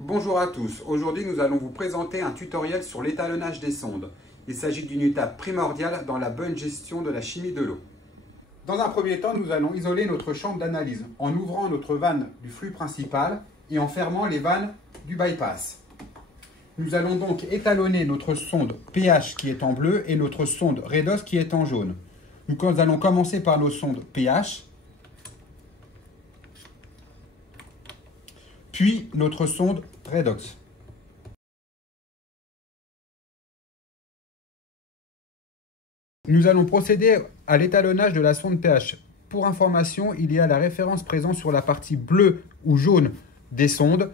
Bonjour à tous, aujourd'hui nous allons vous présenter un tutoriel sur l'étalonnage des sondes. Il s'agit d'une étape primordiale dans la bonne gestion de la chimie de l'eau. Dans un premier temps, nous allons isoler notre chambre d'analyse en ouvrant notre vanne du flux principal et en fermant les vannes du bypass. Nous allons donc étalonner notre sonde pH qui est en bleu et notre sonde redox qui est en jaune. Nous allons commencer par nos sondes pH, puis notre sonde redox. Nous allons procéder à l'étalonnage de la sonde pH. Pour information, il y a la référence présente sur la partie bleue ou jaune des sondes.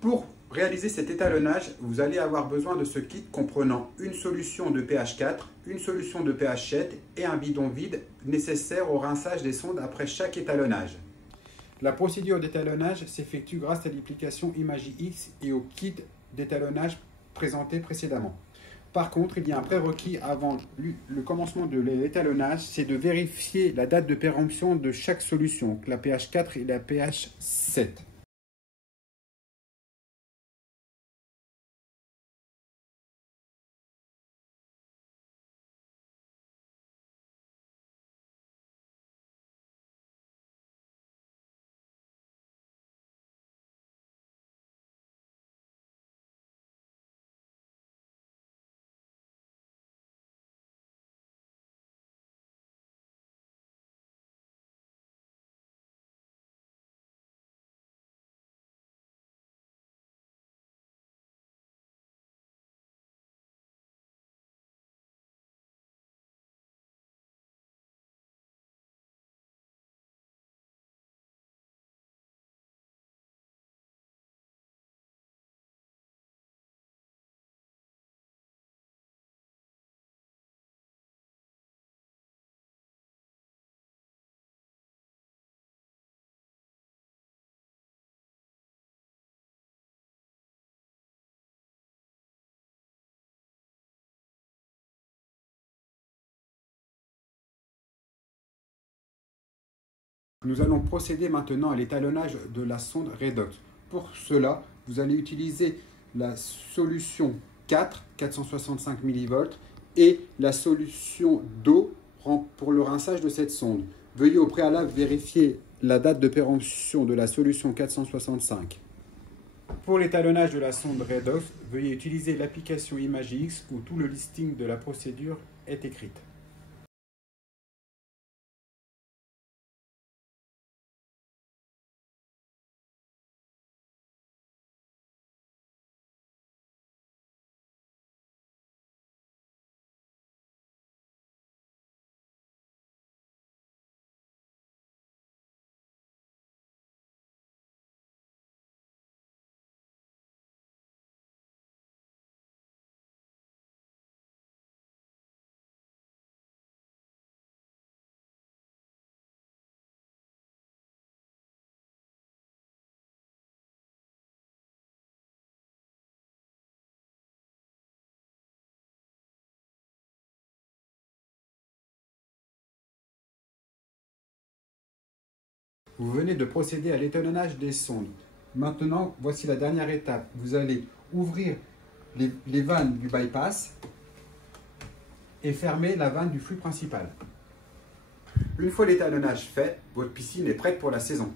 Pour réaliser cet étalonnage, vous allez avoir besoin de ce kit comprenant une solution de pH 4, une solution de pH 7 et un bidon vide nécessaire au rinçage des sondes après chaque étalonnage. La procédure d'étalonnage s'effectue grâce à l'application ImagiX et au kit d'étalonnage présenté précédemment. Par contre, il y a un prérequis avant le commencement de l'étalonnage, c'est de vérifier la date de péremption de chaque solution, la pH 4 et la pH 7. Nous allons procéder maintenant à l'étalonnage de la sonde redox. Pour cela, vous allez utiliser la solution 4, 465 mV et la solution d'eau pour le rinçage de cette sonde. Veuillez au préalable vérifier la date de péremption de la solution 465. Pour l'étalonnage de la sonde redox, veuillez utiliser l'application ImagiX où tout le listing de la procédure est écrit. Vous venez de procéder à l'étalonnage des sondes. Maintenant, voici la dernière étape. Vous allez ouvrir les vannes du bypass et fermer la vanne du flux principal. Une fois l'étalonnage fait, votre piscine est prête pour la saison.